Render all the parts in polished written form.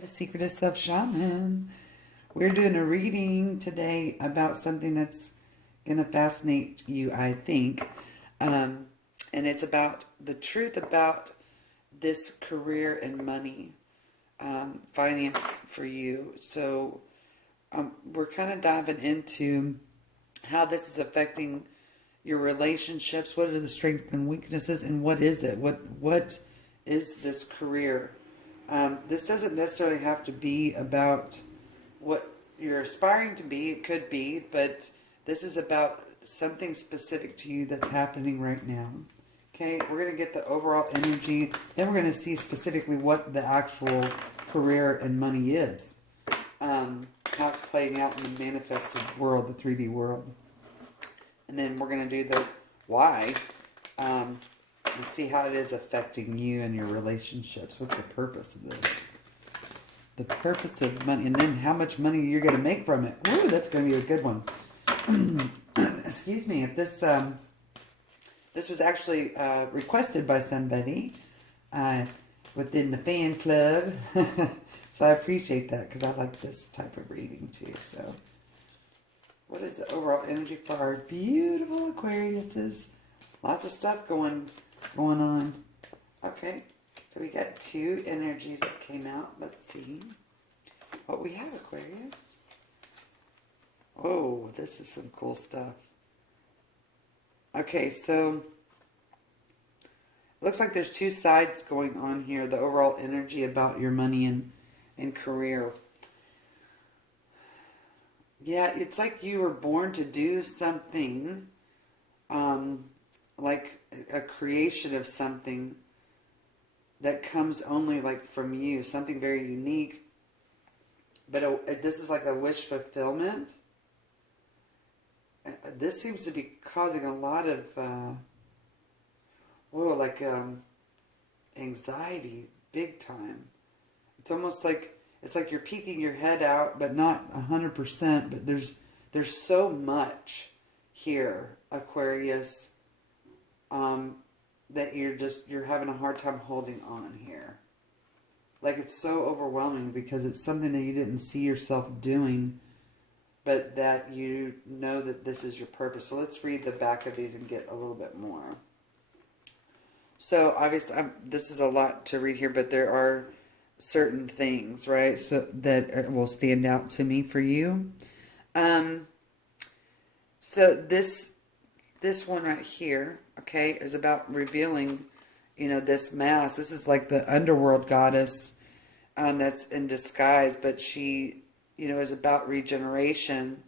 The Secret of Self Shaman. We're doing a reading today about something that's going to fascinate you, I think. And it's about the truth about this career and money, finance for you. So we're kind of diving into how this is affecting your relationships. What are the strengths and weaknesses, and what is it? What is this career? This doesn't necessarily have to be about what you're aspiring to be. It could be, but this is about something specific to you that's happening right now. Okay, we're going to get the overall energy. Then we're going to see specifically what the actual career and money is. How it's playing out in the manifested world, the 3D world. And then we're going to do the why. And see how it is affecting you and your relationships. What's the purpose of this? The purpose of money, and then how much money you're going to make from it. Ooh, that's going to be a good one. Excuse me. If this this was actually requested by somebody within the fan club, so I appreciate that because I like this type of reading too. So, what is the overall energy for our beautiful Aquariuses? Lots of stuff going on. Okay, so we got two energies that came out. Let's see what we have, Aquarius. Oh, this is some cool stuff. Okay, so it looks like there's two sides going on here. The overall energy about your money and career. Yeah, it's like you were born to do something, like a creation of something that comes only like from you, something very unique. But this is like a wish fulfillment. This seems to be causing a lot of, anxiety, big time. It's almost like it's like you're peeking your head out, but not 100%. But there's so much here, Aquarius, that you're having a hard time holding on here. Like it's so overwhelming because it's something that you didn't see yourself doing, but that you know that this is your purpose. So let's read the back of these and get a little bit more. So obviously, this is a lot to read here, but there are certain things, right? So that will stand out to me for you. So this one right here, okay, is about revealing, this mask. This is like the underworld goddess, that's in disguise, but she, is about regeneration.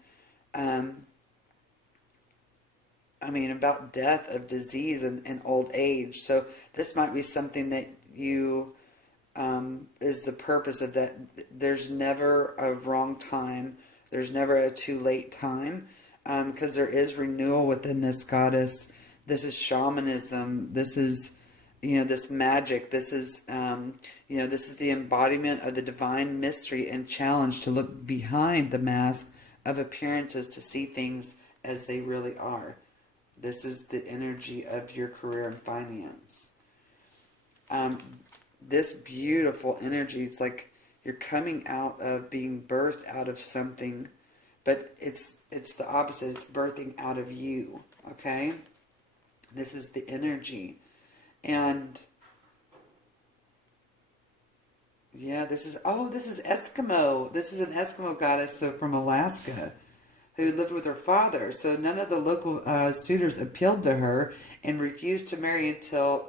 About death of disease and old age. So this might be something that you, is the purpose of that. There's never a wrong time. There's never a too late time. Because there is renewal within this goddess. This is shamanism. This is, this magic. This is, this is the embodiment of the divine mystery and challenge to look behind the mask of appearances to see things as they really are. This is the energy of your career and finance. This beautiful energy, it's like you're coming out of being birthed out of something, but it's the opposite. It's birthing out of you, okay? This is the energy. And yeah, this is Eskimo. This is an Eskimo goddess, so from Alaska, who lived with her father. So none of the local suitors appealed to her and refused to marry until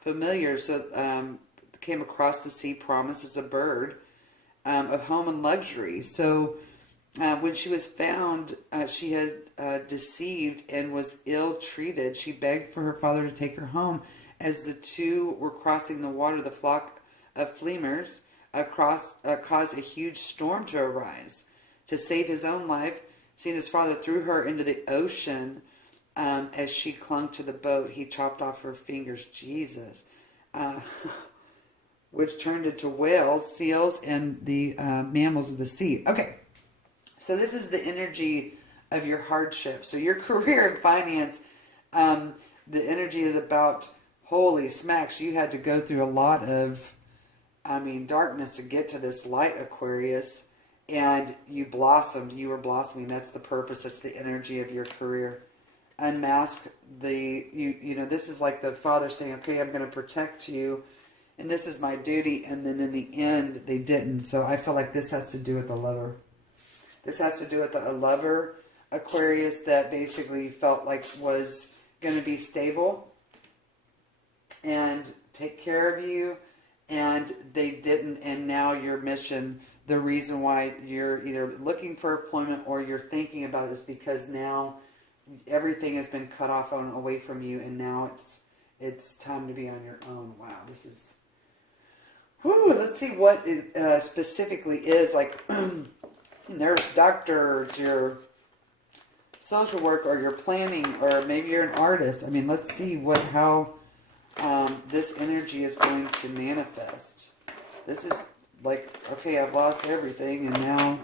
familiars came across the sea promised as a bird of home and luxury. So when she was found, she had deceived and was ill-treated. She begged for her father to take her home. As the two were crossing the water, the flock of flemurs caused a huge storm to arise. To save his own life, seeing his father threw her into the ocean as she clung to the boat. He chopped off her fingers, Jesus, which turned into whales, seals, and the mammals of the sea. Okay, so this is the energy of your hardship. So your career and finance, the energy is about, holy smacks, you had to go through a lot of darkness to get to this light, Aquarius. And you blossomed. You were blossoming. That's the purpose. That's the energy of your career. Unmask this is like the Father saying, okay, I'm going to protect you, and this is my duty. And then in the end, they didn't. So I feel like this has to do with the lover. This has to do with a lover, Aquarius, that basically felt like was going to be stable and take care of you, and they didn't. And now your mission, the reason why you're either looking for employment or you're thinking about it, is because now everything has been cut off away from you, and now it's time to be on your own. Wow, this is... Whew, let's see what it specifically is. Like nurse, doctor, your social work, or your planning, or maybe you're an artist. Let's see how this energy is going to manifest. This is like, okay, I've lost everything, and now,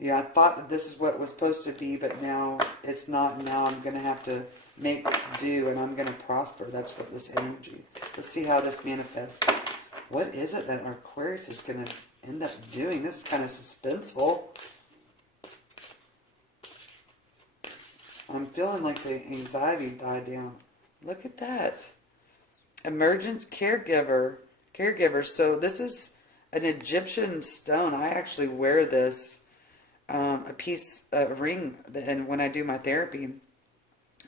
I thought that this is what it was supposed to be, but now it's not. Now I'm going to have to make do, and I'm going to prosper. That's what this energy. Let's see how this manifests. What is it that our Aquarius is going to end up doing? This is kind of suspenseful. I'm feeling like the anxiety died down. Look at that. Emergence caregiver. So this is an Egyptian stone. I actually wear this, a ring, and when I do my therapy.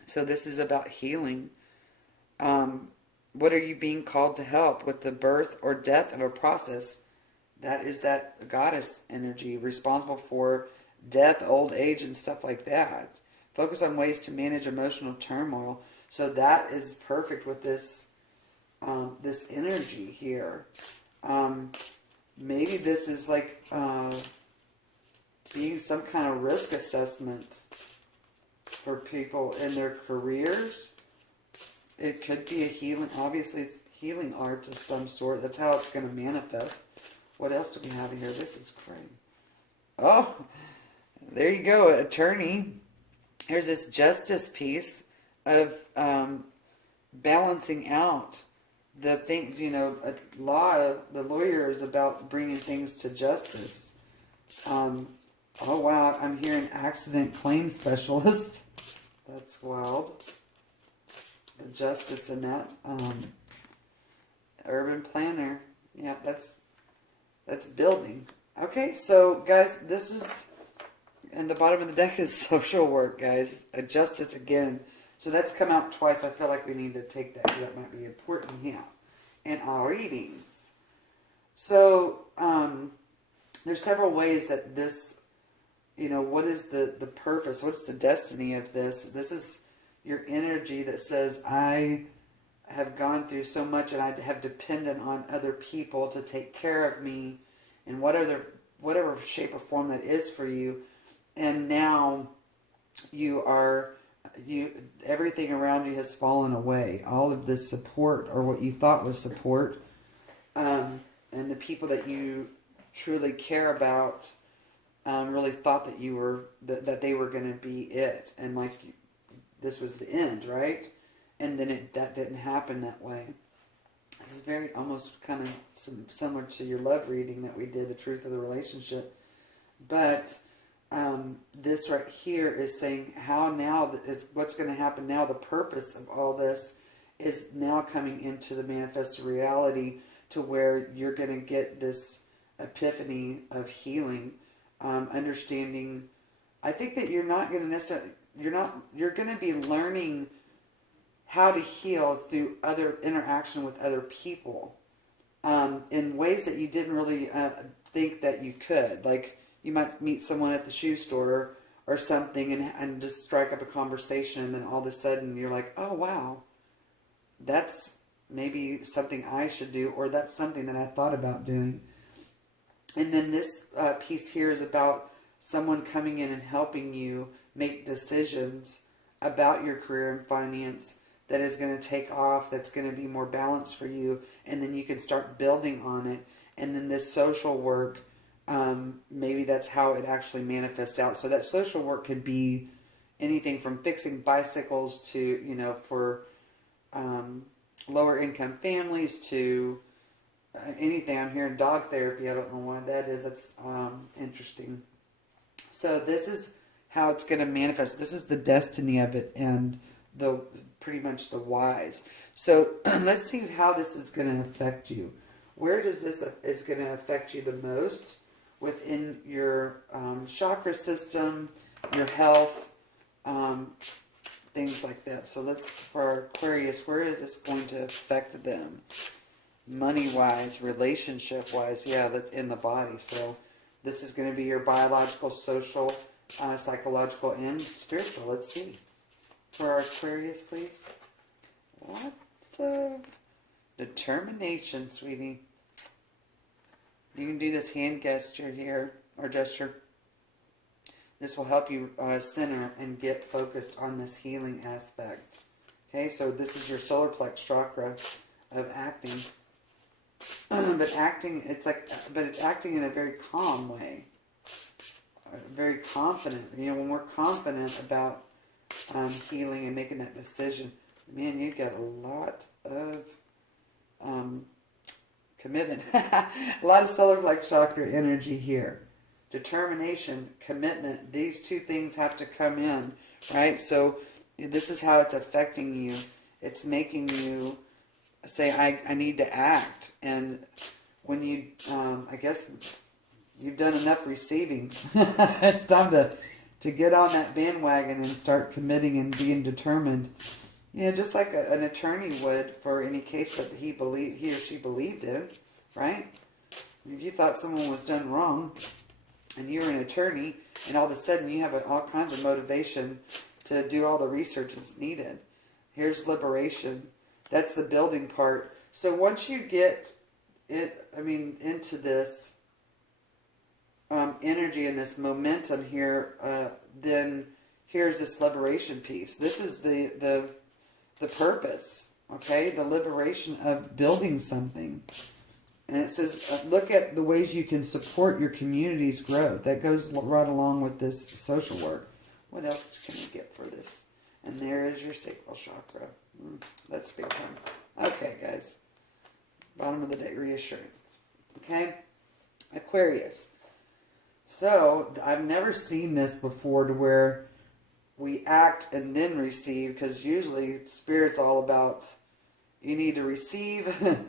So this is about healing. What are you being called to help with the birth or death of a process? That is that goddess energy, responsible for death, old age, and stuff like that. Focus on ways to manage emotional turmoil. So that is perfect with this this energy here. Maybe this is like being some kind of risk assessment for people in their careers. It could be a healing, obviously it's healing art of some sort. That's how it's going to manifest. What else do we have here? This is great. Oh, there you go, attorney. Here's this justice piece of balancing out the things, a law, the lawyer is about bringing things to justice. Oh wow, I'm hearing accident claim specialist. That's wild. The justice in that. Urban planner. Yeah, that's building. Okay, so guys, this is, and the bottom of the deck is social work, guys. Justice again. So that's come out twice. I feel like we need to take that. That might be important here in our readings. So there's several ways that this, what is the purpose? What's the destiny of this? This is your energy that says, I have gone through so much and I have depended on other people to take care of me in whatever shape or form that is for you. And now everything around you has fallen away. All of this support, or what you thought was support, and the people that you truly care about really thought that you were that they were going to be it, and this was the end, right? And then that didn't happen that way. This is very almost kind of similar to your love reading that we did, the truth of the relationship, but this right here is saying how now is what's going to happen now. The purpose of all this is now coming into the manifest reality, to where you're going to get this epiphany of healing, understanding. I think that you're not going to necessarily, you're going to be learning how to heal through other interaction with other people, in ways that you didn't really think that you could. Like, you might meet someone at the shoe store or something and just strike up a conversation, and then all of a sudden you're like, oh wow, that's maybe something I should do, or that's something that I thought about doing. And then this piece here is about someone coming in and helping you make decisions about your career and finance that is going to take off, that's going to be more balanced for you, and then you can start building on it. And then this social work, maybe that's how it actually manifests out. So that social work could be anything from fixing bicycles to, for lower income families, to anything. I'm hearing dog therapy. I don't know why that is. That's interesting. So this is how it's going to manifest. This is the destiny of it, and the pretty much the whys. So let's see how this is going to affect you. Where does this is going to affect you the most? Within your chakra system, your health, things like that. So let's, for Aquarius, where is this going to affect them? Money-wise, relationship-wise, yeah, that's in the body. So this is going to be your biological, social, psychological, and spiritual. Let's see. For our Aquarius, please. Lots of determination, sweetie. You can do this hand gesture here, or gesture. This will help you center and get focused on this healing aspect. Okay, so this is your solar plex chakra of acting. But it's acting in a very calm way. Very confident. You know, when we're confident about healing and making that decision, man, you've got a lot of commitment. A lot of solar plex chakra energy here. Determination, commitment, these two things have to come in, right? So this is how it's affecting you. It's making you say, I need to act. And when you, I guess you've done enough receiving. It's time to get on that bandwagon and start committing and being determined. You know, just like an attorney would for any case that he or she believed in, right? If you thought someone was done wrong, and you're an attorney, and all of a sudden you have all kinds of motivation to do all the research that's needed. Here's liberation. That's the building part. So once you get into this energy and this momentum here, then here's this liberation piece. This is the purpose, okay? The liberation of building something. And it says, look at the ways you can support your community's growth. That goes right along with this social work. What else can you get for this? And there is your sacral chakra. That's big time. Okay, guys. Bottom of the day, reassurance. Okay? Aquarius. So, I've never seen this before to where we act and then receive, because usually Spirit's all about you need to receive,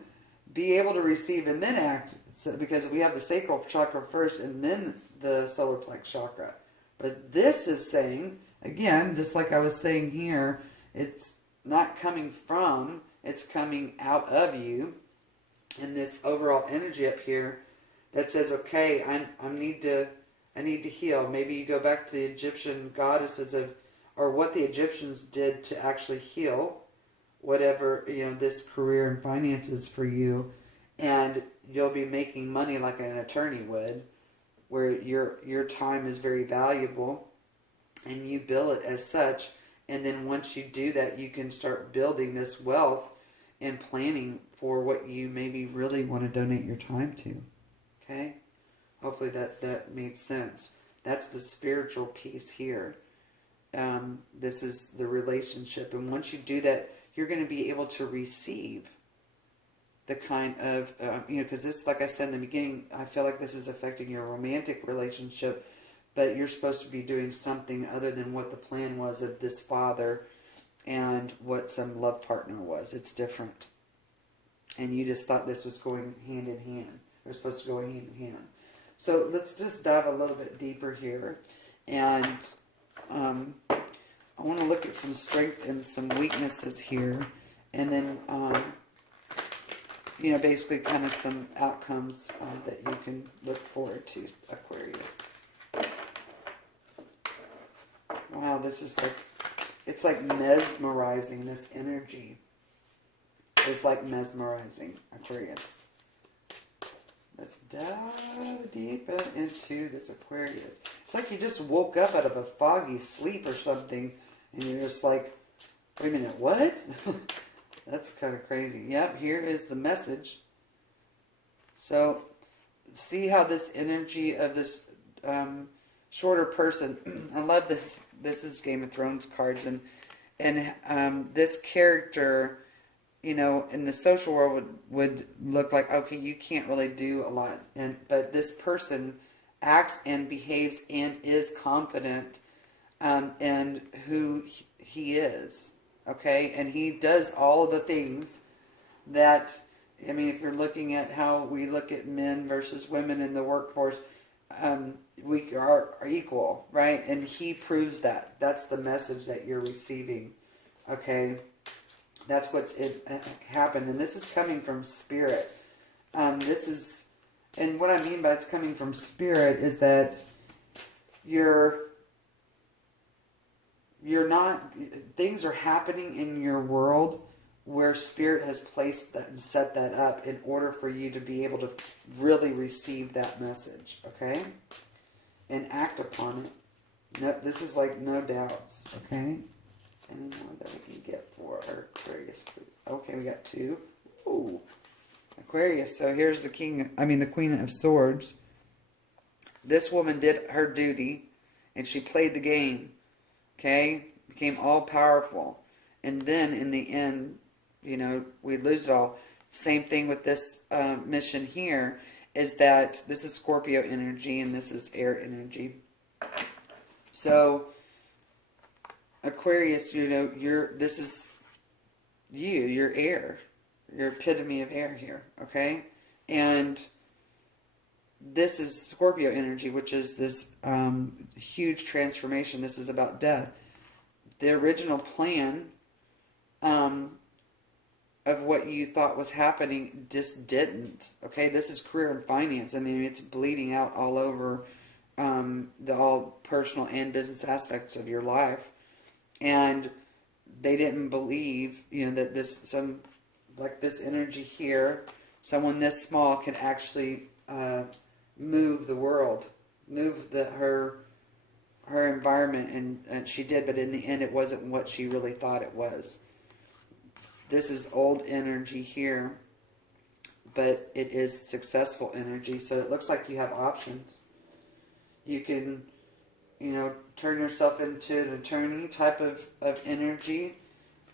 be able to receive and then act, so, because we have the sacral chakra first and then the solar plex chakra. But this is saying, again, just like I was saying here, it's not coming from, it's coming out of you. And this overall energy up here that says, okay, I need to heal. Maybe you go back to the Egyptian goddesses or what the Egyptians did to actually heal whatever, this career and finances for you, and you'll be making money like an attorney would, where your time is very valuable and you bill it as such. And then once you do that, you can start building this wealth and planning for what you maybe really want to donate your time to. Okay? Hopefully that made sense. That's the spiritual piece here. This is the relationship. And once you do that, you're going to be able to receive the kind of, because this, like I said in the beginning, I feel like this is affecting your romantic relationship, but you're supposed to be doing something other than what the plan was of this father and what some love partner was. It's different. And you just thought this was going hand in hand. They're supposed to go hand in hand. So let's just dive a little bit deeper here. And I want to look at some strength and some weaknesses here. And then, basically kind of some outcomes that you can look forward to, Aquarius. Wow, this is it's like mesmerizing. This energy is like mesmerizing, Aquarius. Let's dive deep into this Aquarius. It's like you just woke up out of a foggy sleep or something, and you're just like, wait a minute, what? That's kind of crazy. Yep, here is the message. So, see how this energy of this shorter person, I love this. This is Game of Thrones cards, and this character, in the social world would look like, okay, you can't really do a lot. But this person acts and behaves and is confident in who he is. Okay. And he does all of the things that, I mean, if you're looking at how we look at men versus women in the workforce, we are equal, right? And he proves that. That's the message that you're receiving. Okay. That's what's happened. And this is coming from spirit. And what I mean by it's coming from spirit is that you're not, things are happening in your world where spirit has placed that and set that up in order for you to be able to really receive that message, okay? And act upon it. No, this is like no doubts, okay? Any more that we can get for our Aquarius, please? Okay, we got 2. Ooh, Aquarius. So here's the Queen of Swords. This woman did her duty, and she played the game, okay? Became all-powerful. And then, in the end, we lose it all. Same thing with this mission here, is that this is Scorpio energy, and this is air energy. So Aquarius, this is you're air. You're epitome of air here, okay? And this is Scorpio energy, which is this huge transformation. This is about death. The original plan of what you thought was happening just didn't, okay? This is career and finance. I mean, it's bleeding out all over all personal and business aspects of your life. And they didn't believe, that this energy here, someone this small can actually move the world, move her environment, and she did, but in the end it wasn't what she really thought it was. This is old energy here, but it is successful energy, so it looks like you have options. You can turn yourself into an attorney type of energy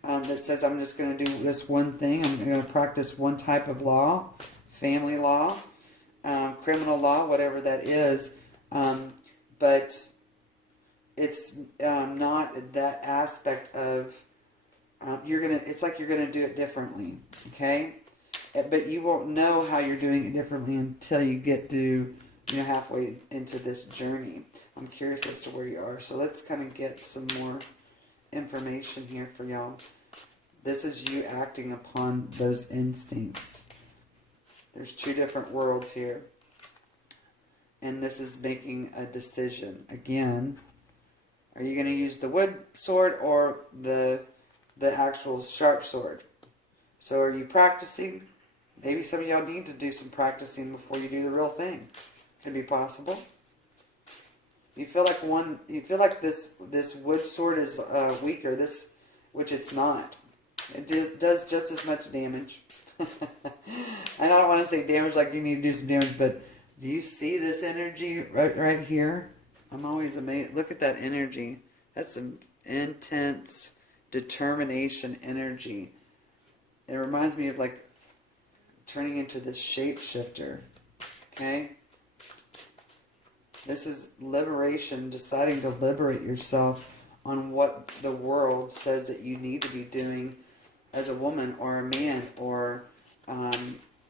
that says, I'm just going to do this one thing. I'm going to practice one type of law, family law, criminal law, whatever that is. But it's not that aspect of, it's like you're going to do it differently, okay? But you won't know how you're doing it differently until you get to, halfway into this journey. I'm curious as to where you are. So let's kind of get some more information here for y'all. This is you acting upon those instincts. There's 2 different worlds here. And this is making a decision. Again, are you going to use the wood sword or the actual sharp sword? So are you practicing? Maybe some of y'all need to do some practicing before you do the real thing. Could be possible. You feel like this wood sword is weaker, which it's not. It does just as much damage. And I don't want to say damage like you need to do some damage, but do you see this energy right here? I'm always amazed. Look at that energy. That's some intense determination energy. It reminds me of like turning into this shapeshifter. Okay? This is liberation, deciding to liberate yourself on what the world says that you need to be doing as a woman or a man, or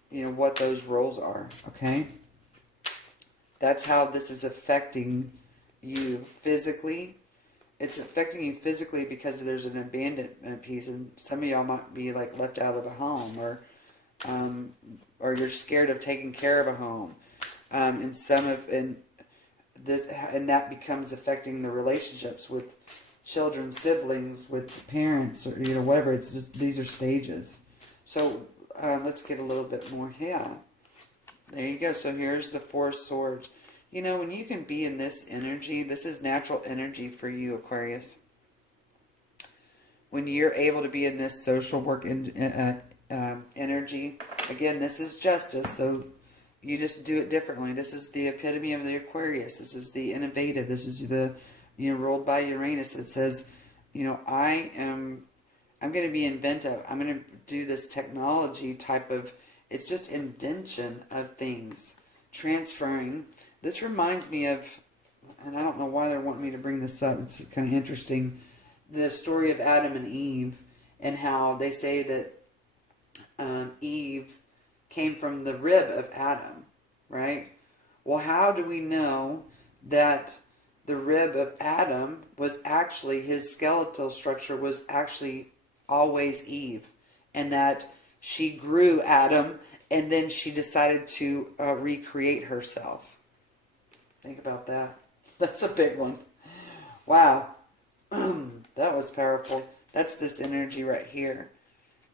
what those roles are, okay? That's how this is affecting you physically. It's affecting you physically because there's an abandonment piece, and some of y'all might be like left out of a home, or you're scared of taking care of a home, and that becomes affecting the relationships with children, siblings, with parents, or whatever. It's just, these are stages. So let's get a little bit more here. There you go. So here's the 4 swords. When you can be in this energy, this is natural energy for you, Aquarius. When you're able to be in this social work energy, again, this is justice, so you just do it differently. This is the epitome of the Aquarius. This is the innovative. This is the, ruled by Uranus that says, I I'm going to be inventive. I'm going to do this technology type of, it's just invention of things, transferring. This reminds me of, and I don't know why they're wanting me to bring this up. It's kind of interesting. The story of Adam and Eve, and how they say that Eve came from the rib of Adam, right? Well, how do we know that the rib of Adam was actually, his skeletal structure was actually always Eve, and that she grew Adam, and then she decided to recreate herself? Think about that. That's a big one. Wow. That was powerful. That's this energy right here.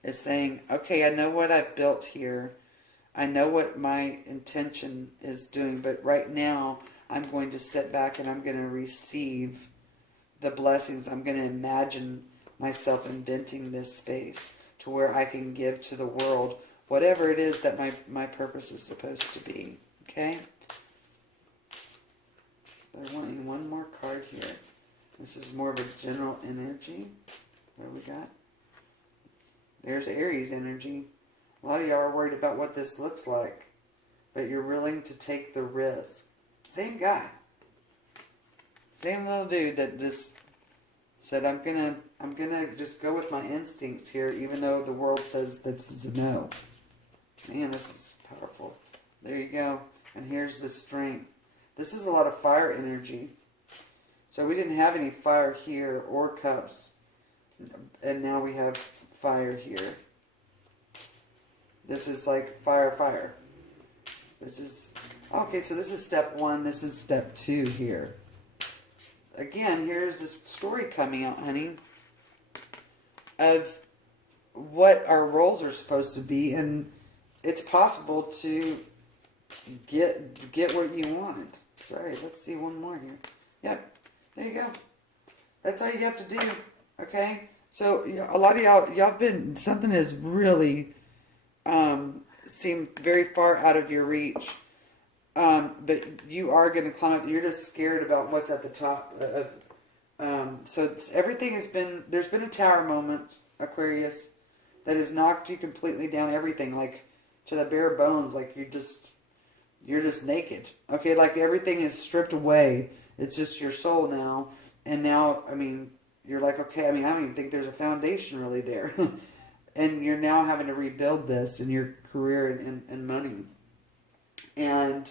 Is saying, okay, I know what I've built here. I know what my intention is doing, but right now I'm going to sit back and I'm going to receive the blessings. I'm going to imagine myself inventing this space to where I can give to the world whatever it is that my purpose is supposed to be. Okay? They're wanting one more card here. This is more of a general energy. What do we got? There's Aries energy. A lot of y'all are worried about what this looks like, but you're willing to take the risk. Same guy. Same little dude that just said, I'm gonna just go with my instincts here, even though the world says this is a no. Man, this is powerful. There you go. And here's the strength. This is a lot of fire energy. So we didn't have any fire here or cups. And now we have fire here. This is like fire, fire. This is, okay, so this is step 1. This is step 2 here. Again, here's this story coming out, honey, of what our roles are supposed to be. And it's possible to get what you want. Sorry, let's see one more here. Yep, there you go. That's all you have to do, okay? So a lot of y'all have been, something has really seemed very far out of your reach. But you are going to climb up. You're just scared about what's at the top of. So everything has been, there's been a tower moment, Aquarius, that has knocked you completely down, everything, like to the bare bones, like you're just naked. Okay, like everything is stripped away. It's just your soul now. And now, I mean, you're like, okay, I mean, I don't even think there's a foundation really there. And you're now having to rebuild this in your career and money. And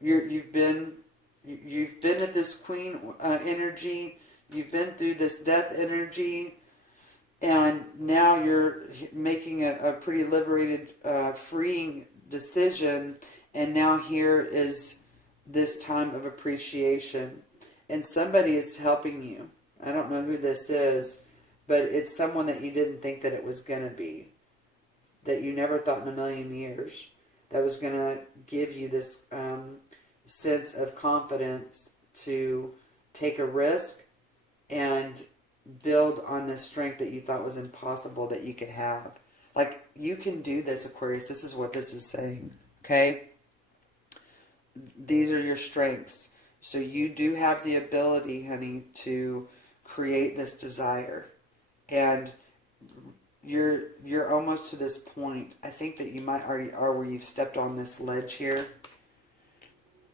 you've been at this queen energy. You've been through this death energy. And now you're making a pretty liberated, freeing decision. And now here is this time of appreciation. And somebody is helping you. I don't know who this is, but it's someone that you didn't think that it was going to be. That you never thought in a million years. That was going to give you this sense of confidence to take a risk and build on this strength that you thought was impossible that you could have. Like, you can do this, Aquarius. This is what this is saying. Okay? These are your strengths. So you do have the ability, honey, to create this desire. And you're almost to this point. I think that you might already are where you've stepped on this ledge here.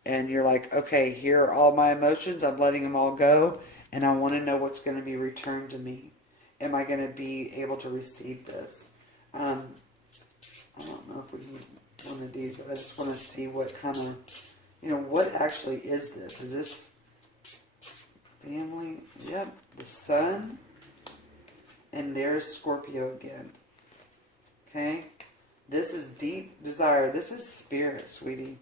And you're like, okay, here are all my emotions. I'm letting them all go. And I want to know what's going to be returned to me. Am I going to be able to receive this? I don't know if we need one of these, but I just want to see what kind of, what actually is this? Is this family? Yep, the sun. And there's Scorpio again. Okay? This is deep desire. This is spirit, sweetie.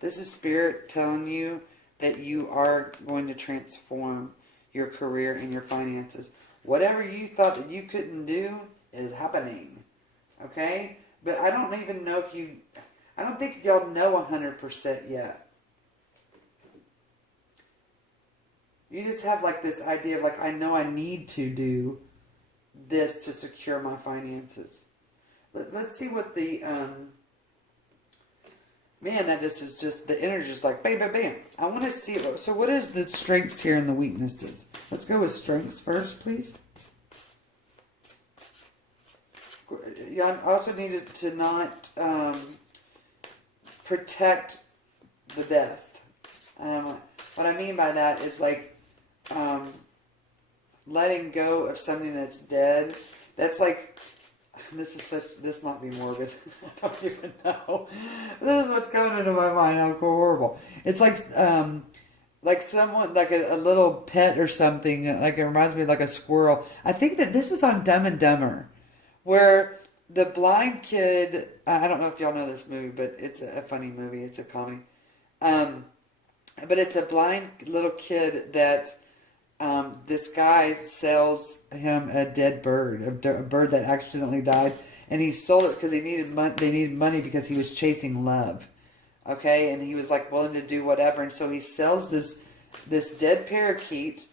This is spirit telling you that you are going to transform your career and your finances. Whatever you thought that you couldn't do is happening. Okay? But I don't even know if you... I don't think y'all know 100% yet. You just have like this idea of like, I know I need to do this to secure my finances. Let's see what the... Man, that just is just, the energy is like, bam, bam, bam. I want to see it. So what is the strengths here and the weaknesses? Let's go with strengths first, please. you also need to not protect the death. What I mean by that is like letting go of something that's dead. That's like, this might be morbid. I don't even know. This is what's coming into my mind. How horrible. It's like someone, like a little pet or something. Like it reminds me of like a squirrel. I think that this was on Dumb and Dumber, where the blind kid, I don't know if y'all know this movie, but it's a funny movie. It's a comedy. But it's a blind little kid that this guy sells him a dead bird, a bird that accidentally died, and he sold it because they needed money because he was chasing love. Okay, and he was like willing to do whatever, and so he sells this dead parakeet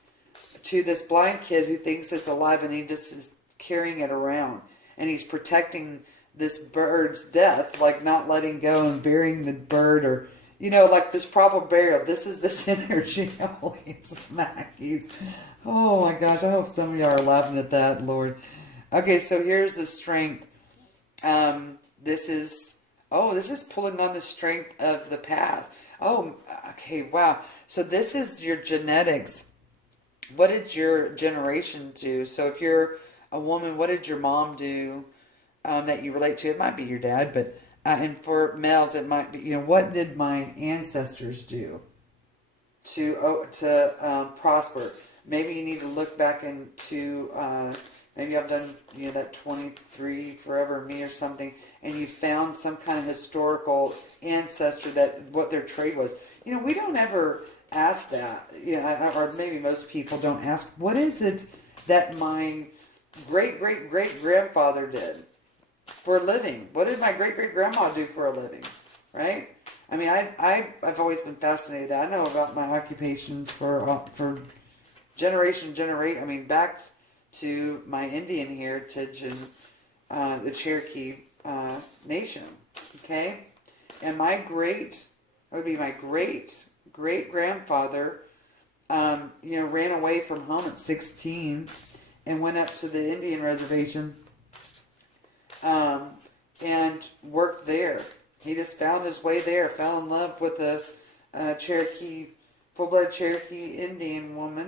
to this blind kid who thinks it's alive, and he just is carrying it around, and he's protecting this bird's death, like not letting go and burying the bird, or like this proper burial. This is this energy. Holy smackies. Oh my gosh, I hope some of y'all are laughing at that, Lord. Okay, so here's the strength. This is pulling on the strength of the past. Oh, okay, wow. So this is your genetics. What did your generation do? So if you're a woman, what did your mom do that you relate to? It might be your dad, but and for males, it might be, what did my ancestors do to prosper? Maybe you need to look back into, maybe I've done, that 23 Forever Me or something, and you found some kind of historical ancestor that what their trade was. We don't ever ask that, or maybe most people don't ask, what is it that my great-great-great-grandfather did for a living? What did my great-great-grandma do for a living, right? I mean, I've always been fascinated. I know about my occupations for generation, I mean, back to my Indian heritage and the Cherokee nation, okay? And my great-great-grandfather, ran away from home at 16 and went up to the Indian reservation and worked there. He just found his way there, fell in love with a full-blood Cherokee Indian woman,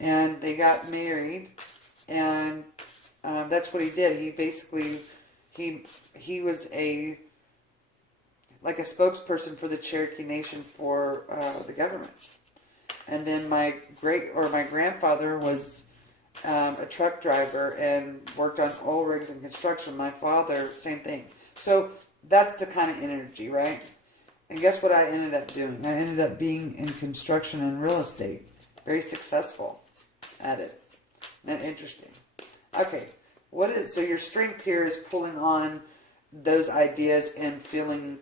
and they got married, and that's what he did. He basically, he was a spokesperson for the Cherokee Nation for the government. And then my grandfather was a truck driver and worked on oil rigs and construction. My father, same thing. So that's the kind of energy, right? And guess what I ended up doing? I ended up being in construction and real estate. Very successful at it. Isn't that interesting? Okay. So your strength here is pulling on those ideas and feeling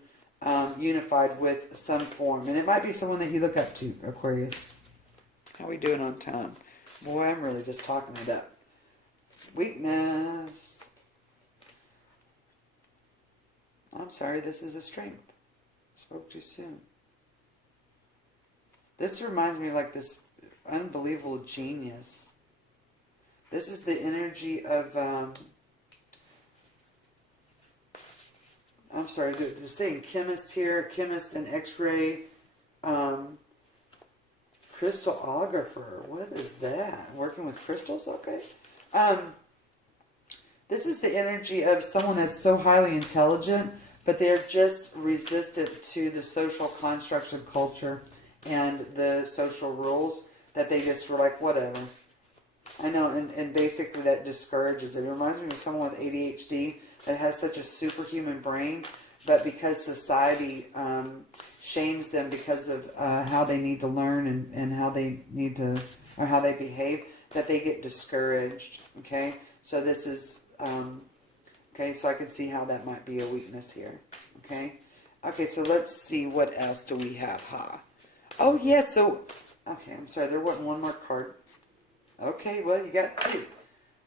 unified with some form. And it might be someone that you look up to, Aquarius. How are we doing on time? Boy, I'm really just talking it up. Weakness. I'm sorry, this is a strength. Spoke too soon. This reminds me of like this unbelievable genius. This is the energy of, I'm sorry, they're saying chemist here, chemist and x-ray, crystallographer. What is that? Working with crystals? Okay. This is the energy of someone that's so highly intelligent, but they're just resistant to the social constructs of culture and the social rules that they just were like, whatever. I know, and basically that discourages it. It reminds me of someone with ADHD that has such a superhuman brain, but because society shames them because of how they need to learn and how they need to, or how they behave, that they get discouraged. Okay, so this is okay. So I can see how that might be a weakness here. Okay, so let's see what else do we have. Oh yes. So okay, I'm sorry. There wasn't one more card. Okay, well you got two.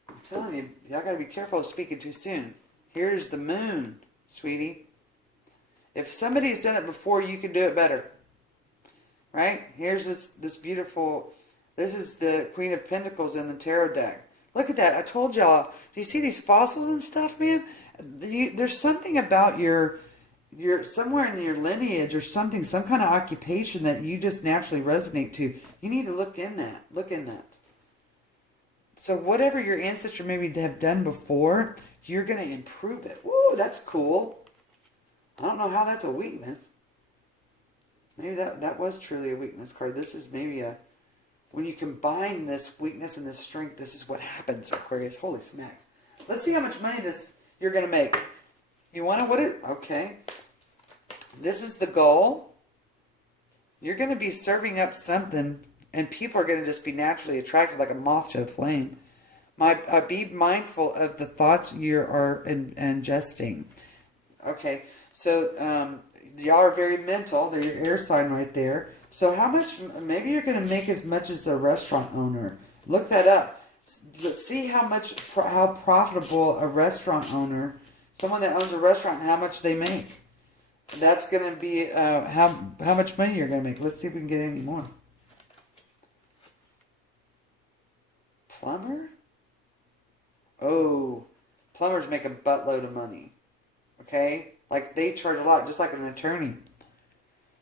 I'm telling you, y'all got to be careful of speaking too soon. Here's the moon, sweetie. If somebody's done it before, you can do it better. Right? Here's this beautiful, this is the Queen of Pentacles in the tarot deck. Look at that. I told y'all. Do you see these fossils and stuff, man? There's something about your somewhere in your lineage or something, some kind of occupation that you just naturally resonate to. You need to look in that. Look in that. So whatever your ancestor maybe have done before, you're going to improve it. Woo, that's cool. I don't know how that's a weakness. Maybe that was truly a weakness card. This is maybe when you combine this weakness and this strength, this is what happens, Aquarius. Holy smacks. Let's see how much money you're going to make. You want to, okay. This is the goal. You're going to be serving up something, and people are going to just be naturally attracted like a moth to a flame. Be mindful of the thoughts you are ingesting. Okay, so y'all are very mental. They're your air sign right there. So how much, maybe you're going to make as much as a restaurant owner. Look that up. Let's see how profitable a restaurant owner, someone that owns a restaurant, how much they make. That's going to be how much money you're going to make. Let's see if we can get any more. Plumber? Oh, plumbers make a buttload of money. Okay? Like they charge a lot, just like an attorney.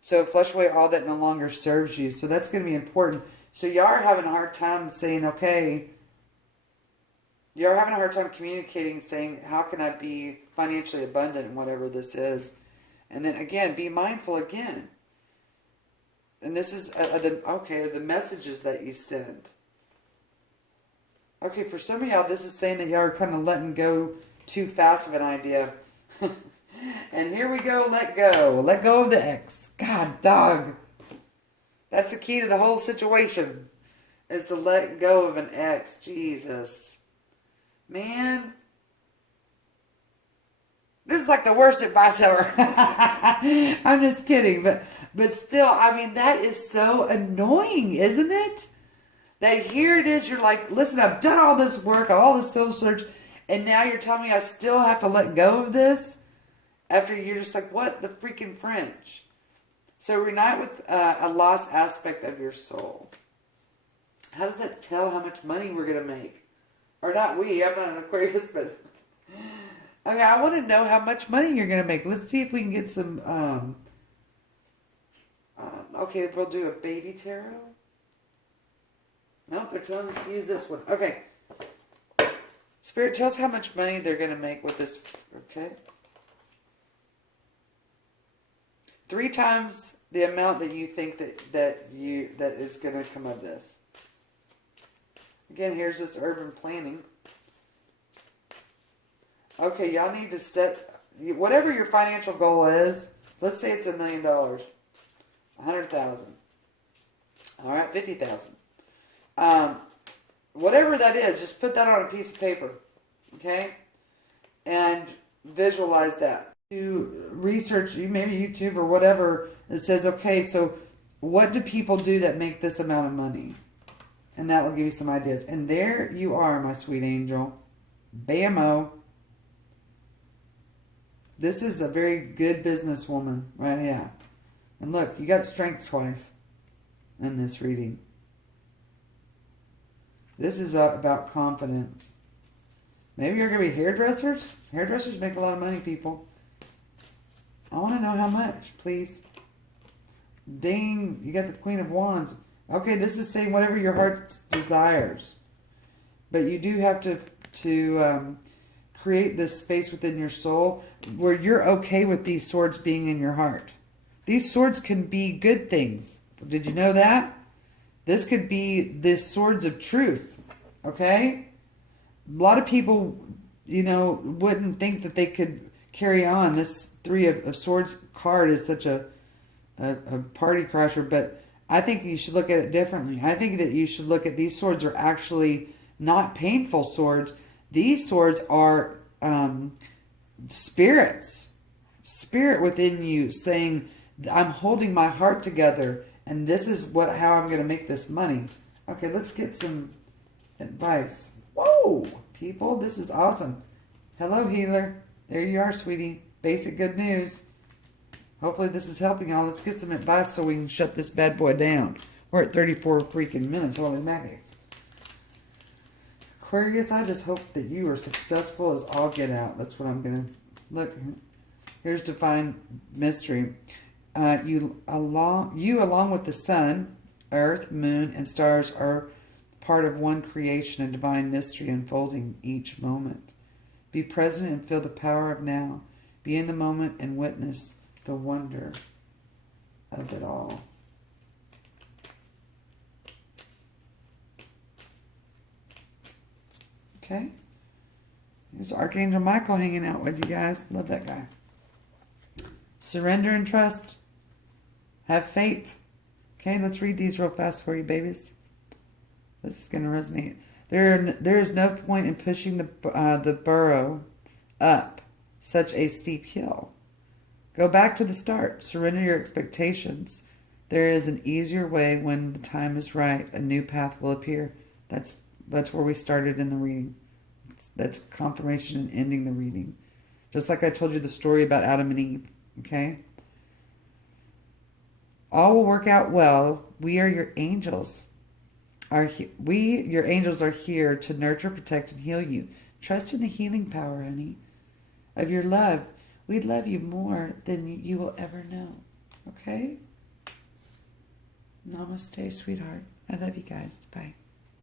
So flush away all that no longer serves you. So that's going to be important. So y'all are having a hard time saying, okay, you're having a hard time communicating, saying, how can I be financially abundant in whatever this is? And then again, be mindful again. And this is the messages that you send. Okay, for some of y'all, this is saying that y'all are kind of letting go too fast of an idea. And here we go, let go. Let go of the ex. God, dog. That's the key to the whole situation, is to let go of an ex. Jesus. Man. This is like the worst advice ever. I'm just kidding. But still, I mean, that is so annoying, isn't it? That here it is, you're like, listen, I've done all this work, all this soul search, and now you're telling me I still have to let go of this? After you're just like, what the freaking French? So reunite with a lost aspect of your soul. How does that tell how much money we're going to make? Or not we, I'm not an Aquarius, but... Okay, I want to know how much money you're going to make. Let's see if we can get some... okay, we'll do a baby tarot. Nope, they're telling us to use this one. Okay. Spirit, tell us how much money they're going to make with this. Okay. 3 times the amount that you think that is going to come of this. Again, here's this urban planning. Okay, y'all need to set whatever your financial goal is. Let's say it's $1 million, 100,000. All right, 50,000. Whatever that is, just put that on a piece of paper, okay? And visualize that. To research, maybe YouTube or whatever, that says, okay, so what do people do that make this amount of money? And that will give you some ideas. And there you are, my sweet angel. Bam-o. This is a very good businesswoman right here. And look, you got strength twice in this reading. This is about confidence. Maybe you're going to be hairdressers. Hairdressers make a lot of money, people. I want to know how much, please. Ding, you got the Queen of Wands. Okay, this is saying whatever your heart desires. But you do have to create this space within your soul where you're okay with these swords being in your heart. These swords can be good things. Did you know that? This could be the swords of truth, okay? A lot of people, wouldn't think that they could carry on. This 3 of Swords card is such a party crasher, but I think you should look at it differently. I think that you should look at these swords are actually not painful swords. These swords are spirits. Spirit within you saying, I'm holding my heart together, and this is how I'm going to make this money. Okay, let's get some advice. Whoa, people, this is awesome. Hello, healer. There you are, sweetie. Basic good news. Hopefully this is helping y'all. Let's get some advice so we can shut this bad boy down. We're at 34 freaking minutes. Holy maggots. Aquarius, I just hope that you are successful as all get out. That's what I'm going to look. Here's divine mystery. You along with the sun, earth, moon, and stars are part of one creation, a divine mystery unfolding each moment. Be present and feel the power of now. Be in the moment and witness the wonder of it all. Okay. There's Archangel Michael hanging out with you guys. Love that guy. Surrender and trust. Have faith. Okay, let's read these real fast for you, babies. This is going to resonate. There is no point in pushing the burrow up such a steep hill. Go back to the start. Surrender your expectations. There is an easier way when the time is right. A new path will appear. That's where we started in the reading. That's confirmation and ending the reading. Just like I told you the story about Adam and Eve. Okay? All will work out well. We are your angels. Your angels are here to nurture, protect, and heal you. Trust in the healing power, honey, of your love. We love you more than you will ever know. Okay? Namaste, sweetheart. I love you guys. Bye.